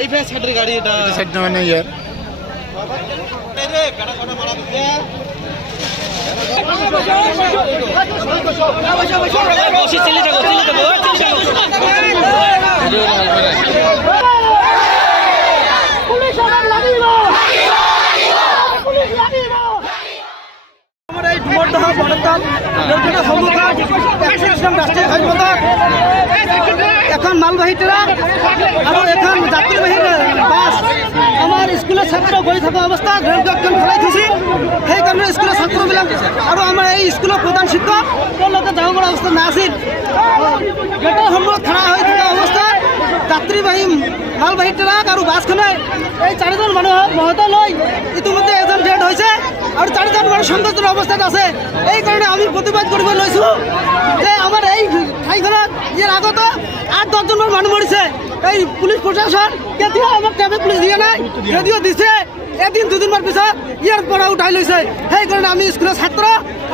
এই ফেস ছাড়ের গাড়ি এটা সাইড না মানে ইয়ার এখন মালবাহী ট্রাক আর এখন যাত্রীবাহী বাস আমার স্কুলের ছাত্র গৈ থকা অৱস্থাত ৰেলগেটখন খোলাই থৈছে। সেইকাৰণে স্কুলৰ ছাত্ৰবিলাক আৰু আমাৰ এই স্কুলৰ প্ৰধান শিক্ষক তেওঁলোকে যাব পৰা অৱস্থা নাছিল। গেটৰ সন্মুখত খাৰা হৈ থকা অৱস্থাত যাত্ৰীবাহী মালবাহী ট্ৰাক আৰু বাছখনে এই 4জন মানুহক মহত লৈ ইতিমধ্যে এজন ডেড হৈছে আৰু 4জন মানুহ সংকটজনক অৱস্থাত আছে। এইকাৰণে আমি প্ৰতিবাদ কৰিব লৈছোঁ যে আমাৰ এই ঠাইখনত ইয়াৰ আগতে 8-10জন মানুহ মৰিছে। এই পুলিচ প্ৰশাসন কেতিয়াও আমাক ট্ৰেফিক পুলিচ দিয়া নাই, যদিও দিছে এদিন দুদিনমান পিছত ইয়াৰ পৰা উঠাই লৈছে। সেইকাৰণে আমি স্কুলৰ ছাত্ৰ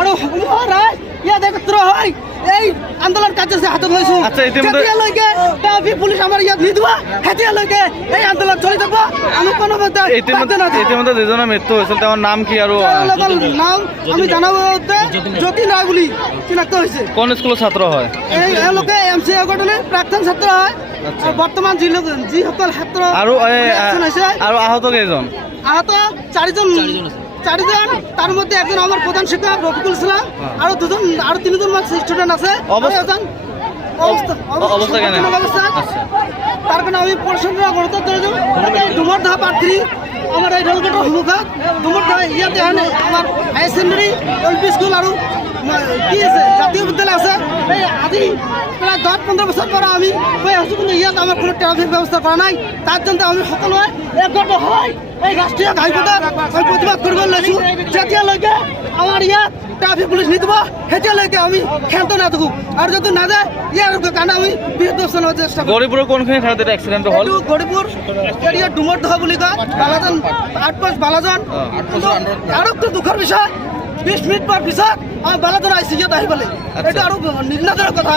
আৰু সমূহ ৰাইজ ইয়াত একত্ৰ হৈ এই আন্দোলন কাৰ্যসূচী হাতত লৈছোঁ। যেতিয়ালৈকে ট্ৰাফিক পুলিচ আমাৰ ইয়াত নিদিবা তেতিয়ালৈকে এই আন্দোলন চলি যাব। আমি কোনোমতে ইতিমধ্যে যিজনৰ মৃত্যু হৈছিল তেওঁৰ নাম কি আৰু নাম আমি জানাব জ্যোতি ৰায় বুলি চিনাক্ত হৈছে। কোন স্কুলৰ ছাত্ৰ হয়? এওঁলোকে MC একাডেমীৰ প্ৰাক্তন ছাত্ৰ হয়। বৰ্তমান যিসকল ছাত্ৰ আৰু আহত কেইজন? আহত 4জন, তার মধ্যে একজন আমার প্রধান শিক্ষক রফিকুল ইসলাম আৰু 3জন মান স্টুডেন্ট আছে। তার কারণে আমি প্রশাসনরা গুরুত্ব দিওঁ ডুমৰদহ প্রার্থী আমার এই রেলগেটৰ সন্মুখত ডুমৰদহ ইয়াতে আমার হায়ার সেকেন্ডারি LP স্কুল আৰু কি আছে জাতীয় বিদ্যালয় আছে। এই আজি প্রায় 10-15 বছর পৰা আমি কৈ আছোঁ, কিন্তু ইয়াত আমাৰ কোনো ট্রাফিক ব্যৱস্থা কৰা নাই। তার জন্য আমি সকলোৱে একগোট হৈ এই ৰাষ্ট্ৰীয় ঘাইপথত আমি প্ৰতিবাদ কৰিব লৈছোঁ। যেতিয়ালৈকে আমাৰ ইয়াত ট্রাফিক পুলিচ নিদিব তেতিয়ালৈকে আমি ক্ষান্ত নাথাকোঁ, আৰু যদি নাযায় ইয়াৰ কাৰণে আমি বৃহৎ ব্যৱস্থা চেষ্টা কৰিম। গৌৰীপুৰৰ কোনখিনি ঠাইত এক্সিডেণ্ট হ'ল? গৌৰীপুৰ এৰিয়া ডুমৰদহ বুলি কয়, বালাজন আউটপোষ্ট বালাজন। আৰু দুখৰ বিষয় 20 মিনিট পিছত বালাজন ICUত আহি পালে। এইটো আৰু নিৰ্ণয়ৰ কথা।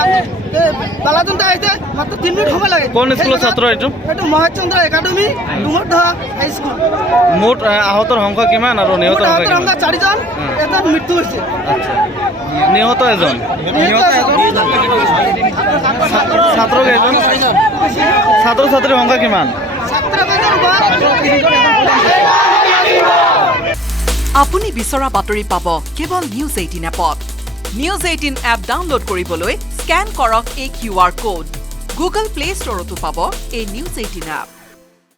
বালাজন আহিছে মাত্ৰ 3 মিনিট সময় লাগে। কোন স্কুলৰ ছাত্ৰ এইটো? এইটো মহেশচন্দ্ৰ একাডেমী ডুমৰদহ হাইস্কুল। মুঠ আহতৰ সংখ্যা কিমান আৰু নিহত সংখ্যা? 4জন, এজন মৃত্যু হৈছে। নিহত এজন। ছাত্ৰ কেইজন? ছাত্ৰ ছাত্ৰীৰ সংখ্যা কিমান? আপুনি বিচৰা বাতৰি পাব কেৱল নিউজ 18 এপত। নিউজ 18 এপ ডাউনলোড কৰিবলৈ স্কেন কৰক এই QR কোড। গুগল প্লে ষ্টৰতো পাব এই নিউজ 18 এপ।